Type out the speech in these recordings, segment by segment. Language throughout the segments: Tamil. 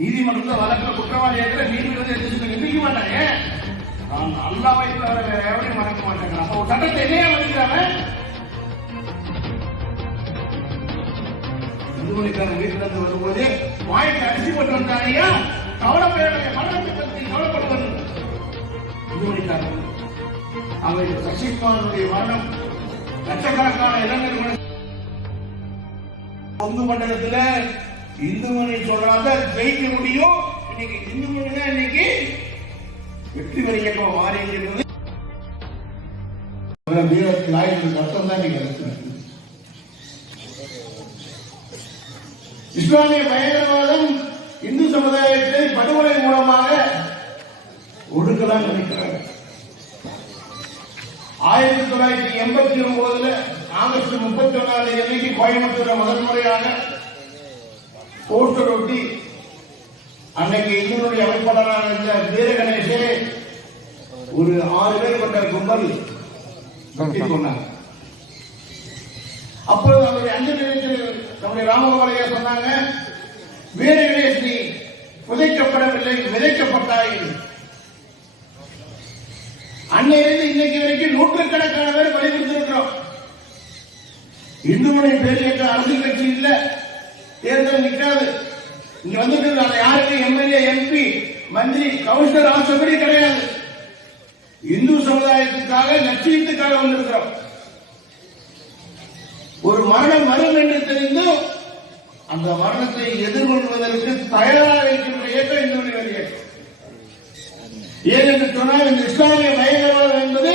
நீதிமன்றத்தில் வழக்கில் குற்றவாளி இருக்கிற நீதிமன்றத்தை எதிர்க்க மாட்டாங்க. நான் அல்லாவை தவிர வேற எவரையும் மறக்க மாட்டேங்க. அப்போ ஒரு சட்டத்தை என்னையா மதிக்கிறாங்க? இந்துமணிக்காரன் வீட்டுல இருந்து வரும்போது வாய்க்கு அரிசி போட்டு வந்தாரையா கவலைப்பட மரணத்தை பற்றி கவலைப்படுவது இந்துமணிக்காரன். அவர் சசிகுமாரனுடைய மரணம் லட்சக்கணக்கான இளைஞர்கள் கொங்கு மண்டலத்துல இந்துமணி சொல்றாங்க ஜெயிக்க முடியும். இன்னைக்கு இந்துமணி தான் இன்னைக்கு வெற்றி பெற இயக்கம் மாறி இருக்கிறது. வீரத்தில் ஆயிரத்துக்கு அர்த்தம் தான் நீங்க இஸ்லாமிய பயங்கரவாதம் இந்து சமுதாயத்தை படுகொலை மூலமாக ஒடுக்கலாம் நினைக்கிறாங்க. 1989 ஆகஸ்ட் 31 அன்னைக்கு கோயம்புத்தூர் முதல் முறையாக போஸ்டர் ஒட்டி அன்னைக்கு இந்துடைய அமைப்பாளரான இருந்த வீர கணேசே ஒரு 6 பேர் கொண்ட கும்பல் கொண்டாங்க. அப்பொழுது அவருடைய அஞ்சலி நம்முடைய ராமகோபாலையா சொன்னாங்க, வீர கணேஷ் நீ புதைக்கப்படவில்லை விதைக்கப்பட்டாய். அன்னையிலிருந்து இன்னைக்கு வரைக்கும் நூற்றுக்கணக்கான பேர் வலியுறுத்திருக்கிறோம். இந்துமணி பேரியக்க அரசியல் கட்சி இல்ல, தேர்தல் நிற்காது. இங்க வந்துட்டு யாருக்கு எம்எல்ஏ எம்பி மந்திரி கவுன்சிலர் ஆசைப்படி கிடையாது. இந்து சமுதாயத்துக்காக லட்சியத்துக்காக வந்திருக்கிறோம். ஒரு மரணம் வரும் என்று தெரிந்து அந்த மரணத்தை எதிர்கொள்வதற்கு தயாராக இருக்கின்ற இயக்கம் இந்துமணி இயக்கம். ஏனென்று சொன்னால் இந்த இஸ்லாமிய பயங்கரவாதம் என்பது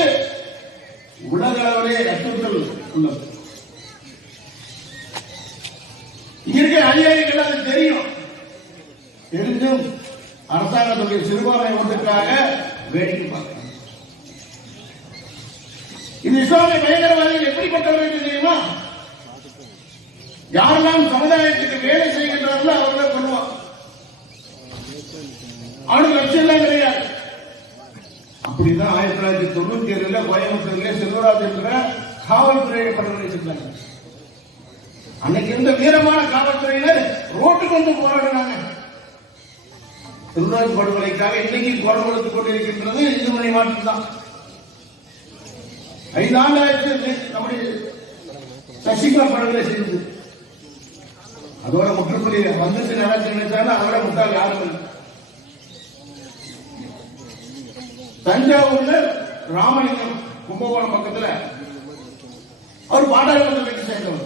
உலக அளவிலே அச்சுறுத்தல் உள்ளது. இயற்கை அதிகாரிகள் அது தெரியும். தெரிந்தும் அரசாங்கத்துடைய சிறுபான்மை ஒன்றுக்காக வேடிக்கை பார்க்கிறாங்க. இந்த இஸ்லாமிய பயங்கரவாதிகள் எப்படிப்பட்டவர்கள் தெரியுமா? யாரெல்லாம் சமுதாயத்துக்கு வேலை செய்கின்றார்களோ அவர்களை கொள்வார். அவனுக்கு லட்சியம் கிடையாது. அப்படிதான் 1997 கோயம்புத்தூர்ல செல்வராஜ் என்ற காவல்துறையை படுகொலை செஞ்சாங்க. அன்னைக்கு இருந்த வீரமான காவல்துறையினர் ரோட்டுக்கு வந்து போராடினாங்க. செல்வராஜ் படுகொலைக்காக இன்னைக்கு குரல் கொடுத்துக் கொண்டிருக்கின்றது இந்துமணி மாற்றம் தான். 5 ஆண்டு ஆயிரத்து நம்முடைய சசிகலா படுகொலை செய்தது. அதோட முற்றுப்புள்ளி வந்துட்டு நடத்தி நினைச்சாலும் அதோட முட்டாள் யாரும் இல்லை. தஞ்சாவூர்ல ராமலிங்கம் கும்பகோணம் பக்கத்துல அவர் பாடாளுமன்ற கட்சி சேர்ந்தவர்.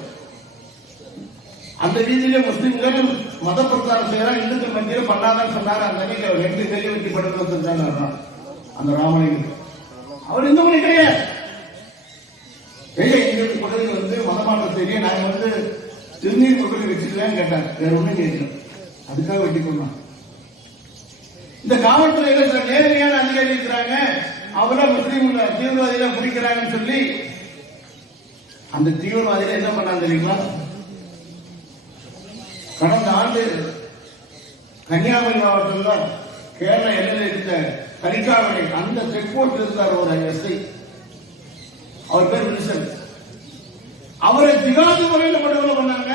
அந்த ரீதியிலே முஸ்லிம்கள் மத பிரச்சாரம் செய்யறாங்க. இந்துக்கள் மத்தியில பண்ணாதான் சொன்னாங்க. அந்த அன்னைக்கு அவர் 2 கையை வெட்டி படுத்து வந்திருந்தாங்க. அந்த ராமலிங்கம் அவர் இந்துமணி கிடையாது. எங்களுக்கு கொண்டது வந்து மதமாற்றம் தெரிய நாங்க திருநீர் கொண்டு வச்சுக்கலான்னு கேட்டாங்க. வேற ஒண்ணும் கேட்கல. அதுக்காக வெட்டி கொண்டாங்க. இந்த காவல்துறையில சில நேரடியான அதிகாரி இருக்கிறாங்க. அவரை முஸ்லீம் தீவிரவாதிகளை பிடிக்கிறாங்கன்னு சொல்லி அந்த தீவிரவாதிகள் என்ன பண்ணாங்க தெரியுங்களா? கடந்த ஆண்டு கன்னியாகுமரி மாவட்டத்தில் கேரள எல்லையில் இருந்த கரிகாமணி அந்த செக் போஸ்ட் இருந்தார் ஒரு எஸ்ஐ. அவர் பேர் வில்சன். அவரை திகாது முறையில் படுகொலை பண்ணாங்க.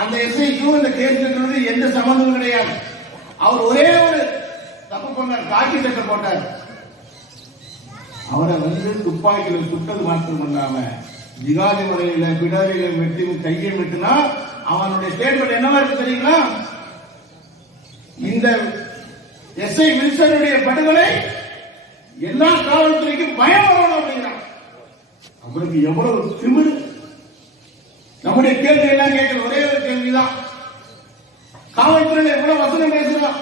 அந்த எஸ்ஐக்கும் இந்த கேஸ் எந்த சம்பந்தமும் கிடையாது. அவர் ஒரே ஒரு தப்பு பண்ணார், காக்கி சட்டை போட்டார். அவரை துப்பாக்கியில் சுட்டது மாற்றம் பண்ணாம ஜிகாதி முறையில பிடாரியில வெட்டி கையை வெட்டினா அவனுடைய ஸ்டேட்மெண்ட் என்னவா இருக்கு தெரியுங்களா? இந்த எஸ்ஐ வில்சனுடைய படுகொலை எல்லா காவல்துறைக்கும் பயம் வரணும் அப்படிங்கிறான். அவருக்கு எவ்வளவு திமிரு! நம்முடைய கேள்வி எல்லாம் கேட்கிற ஒரே ஒரு கேள்விதான், காவல்துறையில் எவ்வளவு வசனம் பேசுறோம்,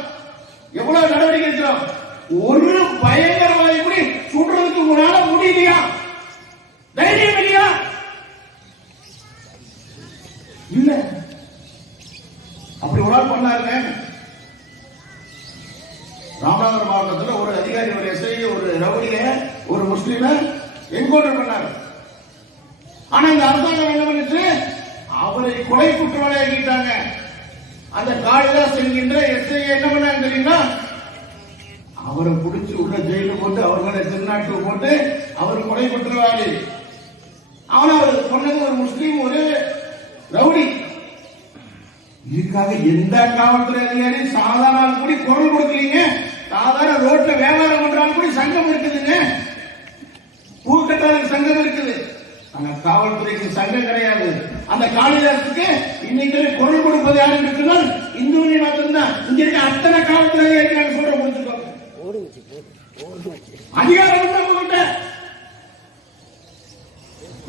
எவ்வளவு நடவடிக்கை எடுக்கிறோம். ஒரு பயங்கரவாதி கூட சுடுறதுக்கு உங்களால முடியலையா? தைரியம் இல்லையா? இல்ல. அப்படி ஒரு ஆள் பண்ணாருங்க. ராமநாதபுரம் மாவட்டத்தில் ஒரு அதிகாரி ஒரு எஸ்ஐ ஒரு ரவுடிய ஒரு முஸ்லீம என்கவுண்டர் பண்ணாரு. ஆனா இந்த அரசாங்கம் என்ன பண்ணிச்சு? அவரை கொலை குற்றவாளி ஆக்கிட்டாங்க. அந்த காளிதாஸ் என்கின்ற எஸ்ஐ என்ன பண்ணாங்க தெரியுமா? அவரை பிடிச்சி உள்ள ஜெயில போட்டு அவர்களை திருநாட்டு போட்டு அவர் கொலை குற்றவாளி. ஆனா அவர் சொன்னது ஒரு முஸ்லீம் ஒரு ரவுடி. இதுக்காக எந்த காவல்துறை அதிகாரி சாதாரண குரல் கொடுக்கலீங்க. சாதாரண ரோட்ல வியாபாரம் பண்றாங்க கூட சங்கம் இருக்குதுங்க, பூக்கட்டாளர் சங்கம் இருக்குது. ஆனா காவல்துறைக்கு சங்கம் கிடையாது. அந்த காளிதாசுக்கு இன்னைக்கு குரல் கொடுப்பது யாரும் இருக்குன்னா இந்து மட்டும்தான். இங்க இருக்க அத்தனை காவல்துறை இருக்கிறாங்க. சொல்ற முடிச்சுக்கோங்க, அதிகாரம் உங்கள்கிட்ட.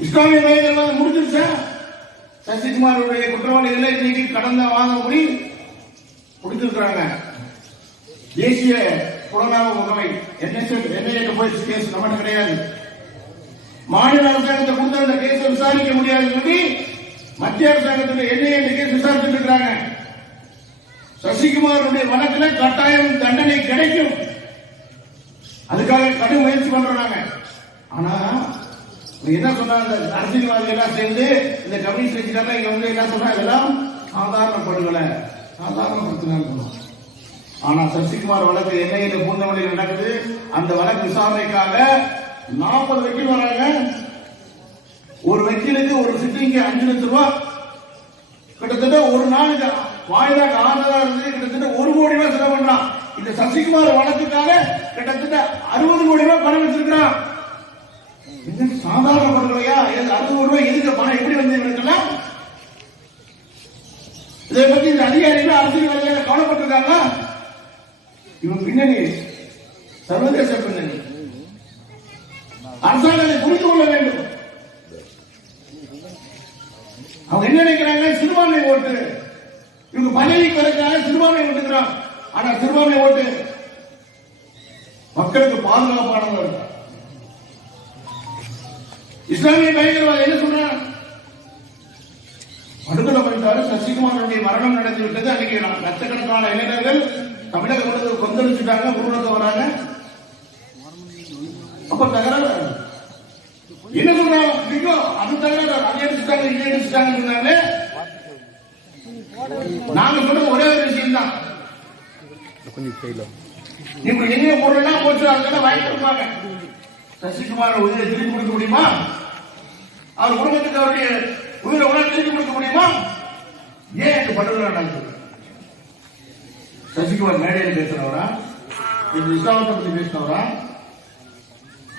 இஸ்லாமிய பயங்கரவாதம் முடிஞ்சிருச்சா? சசிகுமாருடைய குற்றவாளிகளை இன்னைக்கு கடந்த வாரம் முடி முடிச்சிருக்கிறாங்க. தேசிய புலனாய்வு முகமை NIA போய் கேஸ் நம்மகிட்ட கிடையாது. மாநில அரசாங்கத்தை கொடுத்த அந்த கேஸ் விசாரிக்க முடியாது சொல்லி மத்திய அரசாங்கத்தில் NIA கேஸ் விசாரிச்சுட்டு இருக்கிறாங்க. சசிகுமாருடைய வழக்கில் கட்டாயம் தண்டனை கிடைக்கும், அதுக்காக கடும் முயற்சி பண்றாங்க. ஆனா என்ன சொன்னா, இந்த அரசியல்வாதிகள் எல்லாம் சேர்ந்து இந்த கம்யூனிஸ்ட் கட்சிக்காரங்க இங்க வந்து என்ன சொன்னா, இதெல்லாம் சாதாரண படுகொலை, சாதாரண பிரச்சனை. ஆனா சசிகுமார் வழக்கு NIA பூந்தமல்லியில் நடக்குது. அந்த வழக்கு விசாரணைக்காக 40 வக்கீல் வராங்க. ஒரு வக்கீலுக்கு ஒரு சிட்டிங்கு 5 லட்சம் ரூபாய், கிட்டத்தட்ட ஒரு நாளுக்கு வாய்தாக்கு ஆதரவா இருந்து கிட்டத்தட்ட 1 கோடி ரூபாய் செலவு பண்றான். இந்த சசிகுமார் வழக்குக்காக கிட்டத்தட்ட 60 கோடி ரூபாய் பணம் வச்சிருக்கிறான். சாதாரண படுகொலையா? 60 கோடி ரூபாய் எதுக்கு பணம் எப்படி வந்து இருக்கலாம்? இதை பத்தி இந்த அதிகாரிகள் அரசியல் கவலைப்பட்டிருக்காங்க. இவன் பின்னணி சர்வதேச பின்னணி, அரசாங்கத்தை புரிந்து கொள்ள வேண்டும். அவங்க என்ன நினைக்கிறாங்க? சிறுபான்மை ஓட்டு, இவங்க பதவி கிடைக்கிறாங்க, சிறுபான்மை ஓட்டுக்கிறான். ஆனா சிறுபான்மை ஓட்டு மக்களுக்கு பாதுகாப்பானது. இஸ்லாமிய பயங்கரவாதி என்ன சொல்றாங்க? படுகொலை பண்ணிட்டாரு, சசிகுமாருடைய மரணம் நடந்துவிட்டது. அன்னைக்கு லட்சக்கணக்கான இளைஞர்கள் தமிழக முழுவதும் கொந்தளிச்சுட்டாங்க, ஊர்வலத்தை வராங்க. அப்ப தகராறு என்ன சொல்றாங்க? அது தகராறு, அதை எடுத்துட்டாங்க, இதை எடுத்துட்டாங்க சொன்னாங்க. நாங்க சொல்றது ஒரே ஒரு விஷயம் தான், நீங்க எங்க பொருளா போச்சு அதெல்லாம் வாங்கி கொடுப்பாங்க. சசிகுமார் உயிரை திருப்பி கொடுக்க முடியுமா? அவர் குடும்பத்துக்கு அவருடைய உயிரை உடனே திருப்பி கொடுக்க முடியுமா? ஏன் இந்த படுகொலை நடக்குது? சசிகுமார் மேடையில் பேசுறவரா, இந்த இஸ்லாமத்தை பத்தி பேசினவரா,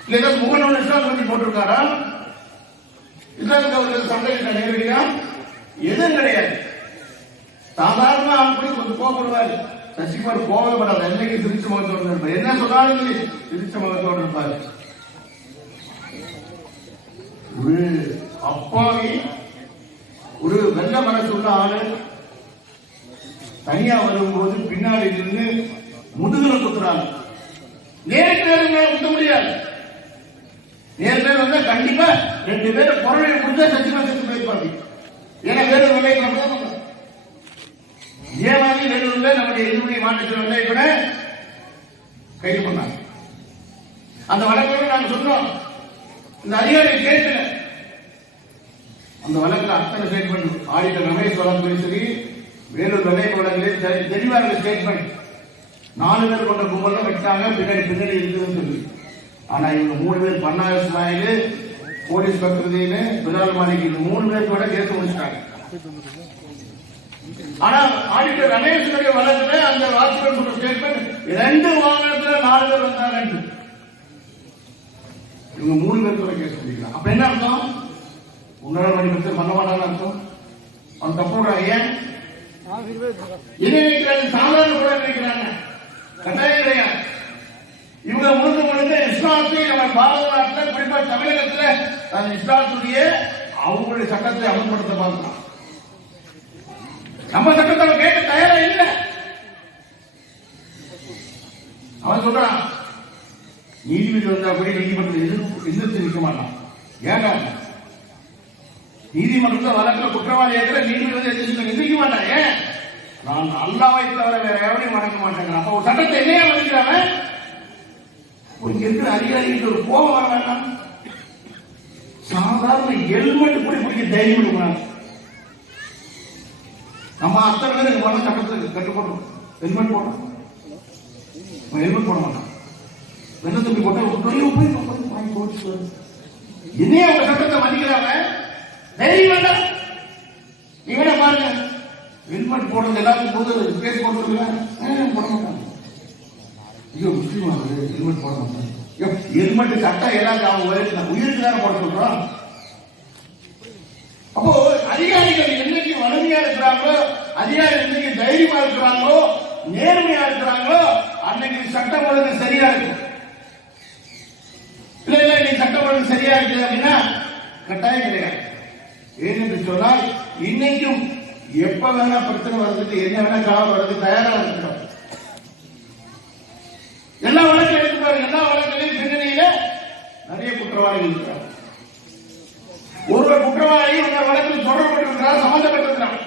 இல்ல ஏதாவது முகநூல் இஸ்லாமத்தை பத்தி போட்டிருக்காரா? இஸ்லாமுக்கு அவர்கள் சண்டையிட்ட நேரடியா எதுவும் கிடையாது. சாதாரண அப்படி கொஞ்சம் கோபப்படுவார். சசிகுமார் கோபப்படாத, என்னைக்கு திருச்சி முகத்தோடு இருப்பார். என்ன சொன்னாலும் திருச்சி முகத்தோடு இருப்பார். ஒரு அப்பாவி, ஒரு வெள்ள மனசு உள்ள ஆளு தனியா வரும்போது பின்னாடி நின்று முதுகுல குத்துறாங்க. நேருக்கு நேரம் குத்த முடியாது. நேருக்கு நேரம் வந்தா கண்டிப்பா 2 பேரும் பொருளை கொடுத்தா சசிகுமார் செத்து போயிருப்பாங்க. ஏன்னா வேறு நிலை ஏமாதி வேலூர்ல நம்முடைய எதிர்மொழி மாநிலத்தில் கூட கைது பண்ணாங்க. அந்த வழக்கில் நாங்கள் சொன்னோம், இந்த அதிகாரி கேட்கல. அந்த வழக்கில் அத்தனை ஸ்டேட்மெண்ட் ஆடிட்டர் ரமேஷ் வழக்கு சரி, வேலூர் விளையாட்டு வழக்கிலே தெளிவாக ஸ்டேட்மெண்ட். 4 பேர் கொண்ட கும்பல் தான் வச்சாங்க, பின்னாடி இருக்குதுன்னு சொல்லி. ஆனா இவங்க 3 பேர் பன்னாரசு நாயுடு, போலீஸ் பக்ரதீன்னு, பிலால் மாலிக், இந்த 3 பேர் கூட கேஸ் முடிச்சிட்டாங்க. ஆனா ஆடிட்டர் ரமேஷுடைய வழக்குல அந்த வாட்ச்மேன் சொல்ற ஸ்டேட்மெண்ட் 2 வாகனத்துல 4 பேர் வந்தாங்க. இவங்க 3 பேர் கூட கேஸ் முடிக்கலாம். அப்ப என்ன அர்த்தம்? உன்னோட மணி பற்றி பண்ண மாட்டாங்க அர்த்தம். அவன் தப்பு. ஏன் என்ன நினைக்கிறாங்க? சாதாரண கூட நினைக்கிறாங்க, கட்டாயம் கிடையாது. இவங்க முழுக்க இஸ்லாத்தை நம்ம பாரத நாட்டில், குறிப்பா தமிழகத்தில் அந்த இஸ்லாத்துடைய அவங்களுடைய சட்டத்தை அமல்படுத்த பார்க்கலாம். நம்ம சட்டத்தை கேட்க தயாரா இல்லை. அவன் சொல்றான், நீதிபதி வந்தா கூட நீதிமன்றத்தில் எதிர்த்து நிற்க மாட்டான். ஏங்க நீதிமன்றத்தில் வழக்கில் குற்றவாளி ஏற்ற நீதிபதி எதிர்க்க மாட்டான். ஏன்? நான் அல்லாவை தவிர வேற எவரையும் வணங்க மாட்டேங்கிறேன். அப்ப ஒரு சட்டத்தை என்னையா வணங்கிறாங்க? இங்க இருக்கிற அதிகாரிகளுக்கு ஒரு கோபம் வர வேண்டாம். சாதாரண ஹெல்மெட் கூட பிடிக்க தைரியம் கொடுக்கணும். நம்ம அத்தனை பேர் மன சட்டத்துக்கு கட்டுப்படுறோம். ஹெல்மெட் போடுறோம், ஹெல்மெட் போட மாட்டோம். வெள்ள துப்பி போட்டா வாங்கி போட்டு என்னைய அவங்க சட்டத்தை மதிக்கிறாங்க. தைரியம் வேண்டாம். இவனை பாருங்க, ஹெல்மெட் போடுறது எல்லாருக்கும் போது கேஸ் போட்டு போட மாட்டாங்க. ஐயோ முஸ்லீம் ஹெல்மெட் போட மாட்டாங்க. ஹெல்மெட் சட்டம் எல்லாத்தையும் அவங்க உயிருக்கு தானே போட சொல்றோம். அப்போ அதிகாரிகள் என்னைக்கு வலிமையா இருக்கிறாங்களோ, அதிகாரிகள் என்னைக்கு தைரியமா இருக்கிறாங்களோ, நேர்மையா இருக்கிறாங்களோ, அன்னைக்கு சட்டம் ஒழுங்கு சரியா இருக்கும். இல்ல இல்ல நீ சட்டம் ஒழுங்கு சரியா இருக்குது அப்படின்னா கட்டாயம் கிடையாது. ஏன்னு சொன்னால் இன்னைக்கும் எப்ப வேணா பிரச்சனை வர்றதுக்கு, என்ன வேணா காலம் வர்றதுக்கு தயாரா இருக்கிறோம். எல்லா வழக்கையும் எடுத்து பாருங்க, எல்லா வழக்கிலையும் பின்னணியில நிறைய குற்றவாளிகள் இருக்கிறார். ஒருவர் குற்றவாளி உங்கள் வழக்கில் தொடரப்பட்டிருக்கிறார், சம்பந்தப்பட்டிருக்கிறார்.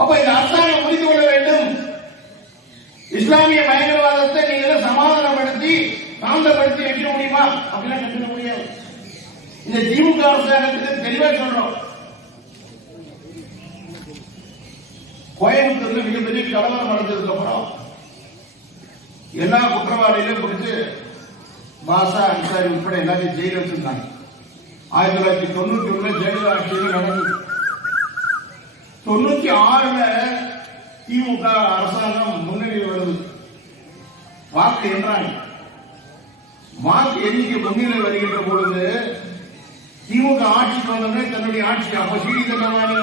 அப்ப இந்த அரசாங்கம் புரிந்து கொள்ள வேண்டும், இஸ்லாமிய பயங்கரவாதத்தை நீங்க சமாதானப்படுத்தி சாந்தப்படுத்தி வைக்க முடியுமா? அப்படிலாம் கண்டுக்க முடியாது. இந்த திமுக அரசாங்கத்துக்கு தெளிவா சொல்றோம். கோயம்புத்தூர்ல மிகப்பெரிய கலவரம் நடந்ததுக்கு அப்புறம் எல்லா குற்றவாளிகளும் பிடிச்சு பாசா அன்சாரி உட்பட எல்லாத்தையும் ஜெயில வச்சிருந்தாங்க. 1991 ஜெயலலிதா ஆட்சியில் நடந்தது. 96 திமுக அரசாங்கம் முன்னணியில் வருது. வாக்கு என்றாங்க. வாக்கு எண்ணிக்கை முன்னிலை வருகின்ற பொழுது திமுக ஆட்சிக்கு வந்தோடனே தன்னுடைய ஆட்சி, அப்ப சிடி தண்டவாணி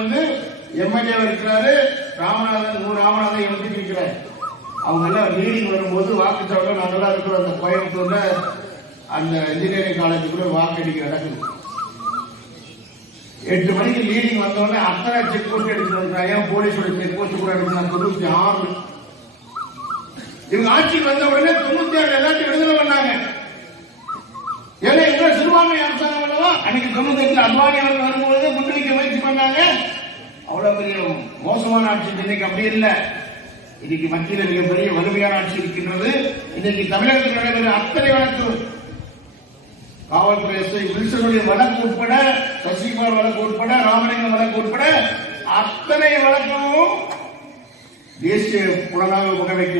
எம்எல்ஏ இருக்கிறாரு, ராமநாதன் எம்பி இருக்கிறார். அவங்க எல்லாம் லீடிங் வரும்போது வாக்குச்சாவடியில் நாங்கெல்லாம் இருக்கிறோம். அந்த கோயம்புத்தூர்ல அந்த இன்ஜினியரிங் காலேஜுக்குள்ள வாக்கெடுக்க நடக்குது. 8 மணிக்கு லீடிங் வந்தோடனே அத்தனை செக் போஸ்ட் எடுத்துருக்காங்க. போலீஸோட செக் போஸ்ட் கூட எடுத்துருந்தாங்க. 96 இவங்க ஆட்சிக்கு வந்த உடனே 96 எல்லாத்தையும் விடுதலை பண்ணாங்க. ஏன்னா இவ்வளவு சிறுபான்மை அரசாங்கம் அல்லவா. அன்னைக்கு 98 அத்வானி அவர்கள் வரும்போது முன்வைக்க முயற்சி பண்ணாங்க. அவ்வளவு பெரிய மோசமான ஆட்சி. இன்னைக்கு அப்படி இல்லை. இன்னைக்கு மத்தியில் மிகப்பெரிய வலிமையான ஆட்சி இருக்கின்றது. இன்னைக்கு தமிழகத்தில் நடைபெறும் அத்தனை வழக்கு, காவல்துறை எஸ்ஐ வில்சனுடைய வழக்கு உட்பட, சசிகுமார் வழக்கு உட்பட, ராமலிங்கம் வழக்கு உட்பட அத்தனை வழக்கும் தேசிய புலனாய்வு முகமைக்கு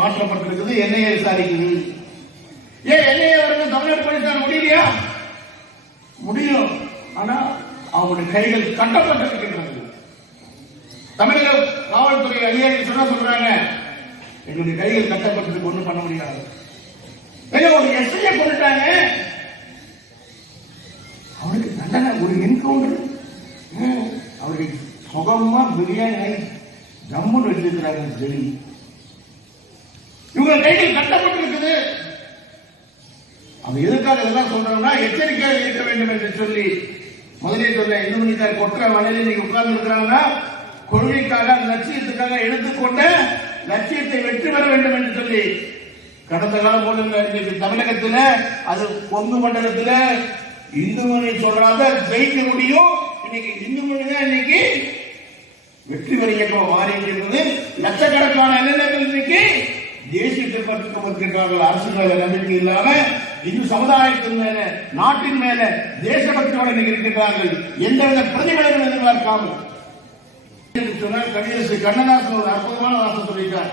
மாற்றப்பட்டிருக்குது. என்ஐஏ விசாரிக்குது. ஏன் என்ஐஏ வரைக்கும் தமிழ்நாடு போலீசார் முடியலையா? முடியும். ஆனா அவங்களுடைய கைகள் கட்டப்பட்டிருக்கின்றது. தமிழக காவல்துறை அதிகாரிகள் சொல்றாங்க, எங்களுடைய கைகள் கட்டப்பட்டு ஒண்ணும் பண்ண முடியாது. ஒரு எஸ்ஐயை கொண்டுட்டாங்க, அவனுக்கு தண்டனை ஒரு என்கவுண்டர். அவருக்கு சுகமா பிரியாணி ஜம்முன்னு வச்சிருக்கிறாங்க டெல்லி. இவங்க கைகள் கட்டப்பட்டிருக்குது. அவன் எதுக்காக இதெல்லாம் சொல்றோம்னா எச்சரிக்கையாக இருக்க வேண்டும் என்று சொல்லி முதலே சொல்ல. இன்னும் கொற்ற மலையில் நீங்க உட்கார்ந்து இருக்கிறாங்கன்னா கொள்கைக்காக, லட்சியத்துக்காக எடுத்துக்கொண்ட லட்சியத்தை வெற்றி பெற வேண்டும் என்று சொல்லி கடந்த காலம் போல இன்னைக்கு தமிழகத்தில் அது கொங்கு மண்டலத்தில் இந்து மொழி சொல்றாங்க ஜெயிக்க முடியும். இன்னைக்கு இந்து மொழி தான் இன்னைக்கு வெற்றி பெற இயக்கம் மாறி இருக்கிறது. லட்சக்கணக்கான இளைஞர்கள் இன்னைக்கு தேசியத்தை பற்றுகின்றார்கள். அரசு மேல நம்பிக்கை இல்லாம இந்து சமுதாயத்தின் மேல, நாட்டின் மேல தேசபக்தியோடு இருக்கின்றார்கள். எந்தவித பிரதிபலனும் எதிர்பார்க்காமல் சொன்னால் கவியரசு கண்ணதாசன் ஒரு அற்புதமான வாசம் சொல்லிட்டார்.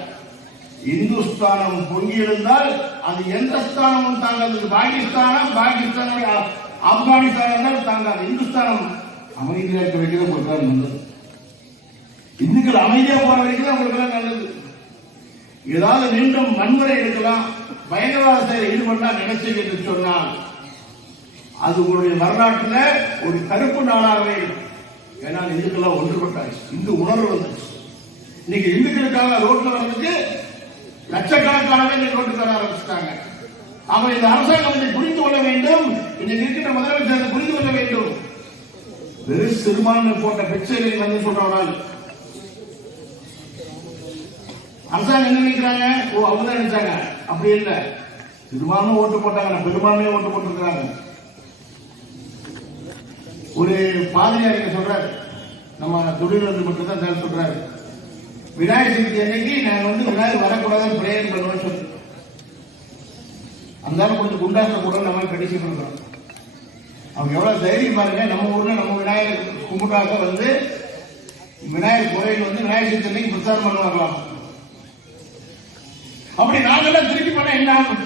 இந்துஸ்தானம் பொங்கி எழுந்தால் அது எந்த ஸ்தானமும் தாங்காது. பாகிஸ்தானம், ஆப்கானிஸ்தான் தாங்காது. இந்துஸ்தானம் அமைதியாக இருக்க வைக்கிறது உங்களுக்கு நல்லது. இந்துக்கள் அமைதியா போற வரைக்கும் உங்களுக்கு நல்லது. ஏதாவது மீண்டும் வன்முறை எடுக்கலாம், பயங்கரவாத செயல் ஈடுபட்டா நினைச்சு என்று சொன்னால் அது உங்களுடைய வரலாற்றில் ஒரு கருப்பு நாளாகவே இருக்கும். ஏன்னா இந்துக்கெல்லாம் ஒன்றுபட்டாச்சு, இந்து உணர்வு வந்துச்சு. இன்னைக்கு இந்துக்களுக்காக ரோட்ல வந்துட்டு லட்சக்கணக்கானவே ரோட்டு தர ஆரம்பிச்சுட்டாங்க. அவங்க இந்த அரசாங்கம் புரிந்து கொள்ள வேண்டும். இன்னைக்கு இருக்கின்ற முதலமைச்சர் புரிந்து கொள்ள வேண்டும். வெறும் சிறுபான்மை போட்ட பிச்சைகளை வந்து சொல்றாங்க. அரசாங்கம் என்ன நினைக்கிறாங்க? ஓ அவங்க தான் நினைச்சாங்க. அப்படி இல்லை, சிறுபான்மை ஓட்டு போட்டாங்க, பெரும்பான்மையை ஓட்டு போட்டிருக்கிறாங்க. ஒரு பாதிரியார் சொல்றாரு, நம்ம தொழில் மட்டும்தான் சொல்றாரு, விநாயகர் சதுர்த்தி அன்னைக்கு நாங்க விநாயகர் வரக்கூடாதுன்னு பிரேயர் பண்ணுவோம் சொல்லி அந்த கொஞ்சம் குண்டாச கூட நம்ம கடிச்சு பண்றோம். அவங்க எவ்வளவு தைரியம் பாருங்க. நம்ம ஊர்ல நம்ம விநாயகர் கும்பிட்டாக்க விநாயகர் கோயில் விநாயகர் சதுர்த்தி அன்னைக்கு பிரச்சாரம் பண்ணுவாங்களாம். அப்படி நாங்கெல்லாம் திருப்பி பண்ண என்ன ஆகும்?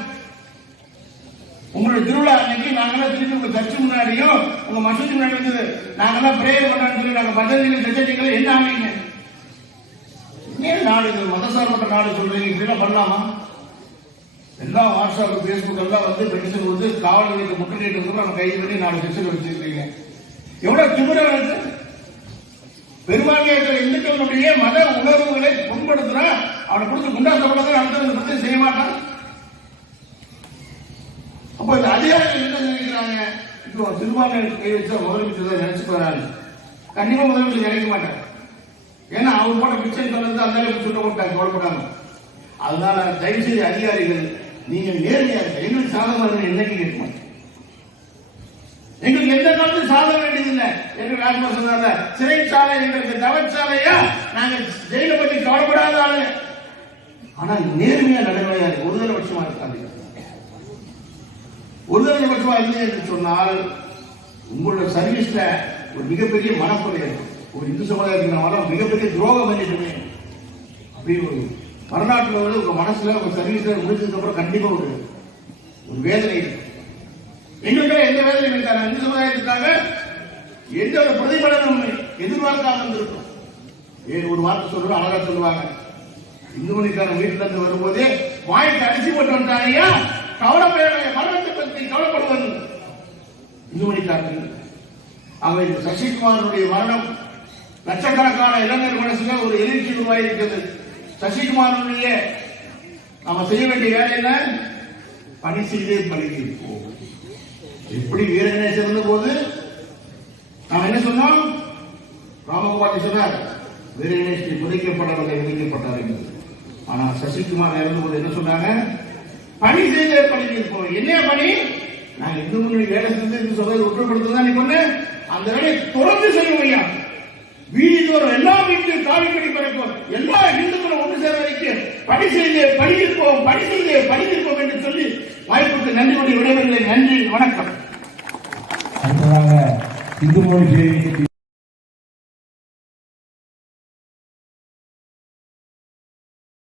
உங்களுடைய திருவிழா அன்னைக்கு நாங்கெல்லாம் திருப்பி உங்க சர்ச்சு முன்னாடியும் உங்க மசூதி முன்னாடி இருந்தது நாங்கெல்லாம் பிரேயர் பண்ணான்னு சொல்லி நாங்க பஜனைகள் செஞ்சீங்களா என்ன ஆவீங்க? நாடு, மதசார்பற்ற நாடு சொல்றீங்க, இப்படிலாம் பண்ணலாமா? எல்லாம் வாட்ஸ்அப், பேஸ்புக் எல்லாம் வந்து பெட்டிஷன் வந்து காவல் நிலையத்தை முற்றுகையிட்டு நம்ம கைது பண்ணி 4 செக்ஷன் வச்சிருக்கீங்க. எவ்வளவு திமிரா இருக்கு! பெரும்பான்மையாக இந்துக்களுடைய மத உணர்வுகளை புண்படுத்துறா, அவனை கொடுத்து குண்டா சொல்றதை அடுத்த பத்தி செய்ய மாட்டான். அப்ப இந்த அதிகாரிகள் என்ன நினைக்கிறாங்க? இப்போ சிறுபான்மையினர் கை வச்சா முதலமைச்சர் தான் நினைச்சு போறாரு. கண்டிப்பா முதலமைச்சர் நினைக்க மாட்டார். ஏன்னா அவர் போட்ட பிச்சை தளர்ந்து அந்த அளவுக்கு சொல்ல மாட்டாங்க, கவலைப்படாம. அதனால தயவு செய்து அதிகாரிகள் நீங்க நேர்மையா இருக்க, எங்களுக்கு சாதகமாக என்னைக்கு கேட்க மாட்டேன். எங்களுக்கு எந்த காலத்தும் சாத வேண்டியதில்லை. எங்களுக்கு ராஜ்குமார் சொன்னாங்க, சிறைச்சாலை எங்களுக்கு தவச்சாலையா, நாங்க ஜெயில பற்றி கவலைப்படாத ஆளு. ஆனா நேர்மையா நடைமுறையா இருக்கு. ஒருதலை பட்சமா இருக்காது. ஒருதலை பட்சமா இல்லை என்று சொன்னால் உங்களோட சர்வீஸ்ல ஒரு மிகப்பெரிய மனக்குறை இருக்கும். ஒரு இந்து சமுதாயத்துக்கு மிகப்பெரிய துரோகம் பண்ணிட்டுமே அப்படி ஒரு வரலாற்றுல வந்து உங்க மனசுல உங்க சர்வீஸ்ல முடிச்சதுக்கு அப்புறம் கண்டிப்பா ஒரு வேதனை இருக்கு. எங்களுக்கு எந்த வேதனையும் இருக்காங்க. இந்து சமுதாயத்துக்காக எந்த ஒரு பிரதிபலனும் எதிர்பார்க்காம இருந்திருக்கும். ஒரு வார்த்தை சொல்லுவாங்க, அழகா சொல்லுவாங்க, இந்து மணிக்கான வீட்டுல இருந்து வரும்போதே வாய்க்கு அரிசி போட்டு வந்தாங்க, கவலைப்பட மரணத்தை பற்றி கவலைப்படுவது இந்து மணிக்காரர்கள். ஆக இந்த சசிகுமாரனுடைய மரணம் லட்சக்கணக்கான இளைஞர் மனசுல ஒரு எழுச்சி உருவாயிருக்கிறது. சசிகுமாரனுடைய நாம செய்ய வேண்டிய வேலை என்ன? பணி செய்தே பழகியிருப்போம். எப்படி வீரகணேசன் இருந்த போது நாம் என்ன சொன்னோம்? ராமகோபால் சொன்னார், வீரகணேசன் புதைக்கப்படவில்லை, விதிக்கப்பட்டார் என்று. ஆனா சசிகுமார் இறந்த போது என்ன சொன்னாங்க? பணி செய்தே பழகியிருப்போம். என்ன பணி? நாங்க இந்து முன்னணி வேலை செஞ்சு இந்த சொல்றதை ஒற்றுப்படுத்துதான் நீ பண்ண, அந்த வேலையை தொடர்ந்து செய்ய வீதிதோறும் எல்லா வீட்டிலும் காவிப்படி படைப்போம், எல்லா இந்துக்களும் ஒன்று சேர வைக்க பணி செய்து படித்திருப்போம், பணி செய்து படித்திருப்போம் என்று சொல்லி வாய்ப்புக்கு நன்றி விடைபெறுகிறேன். நன்றி, வணக்கம். இந்து மொழி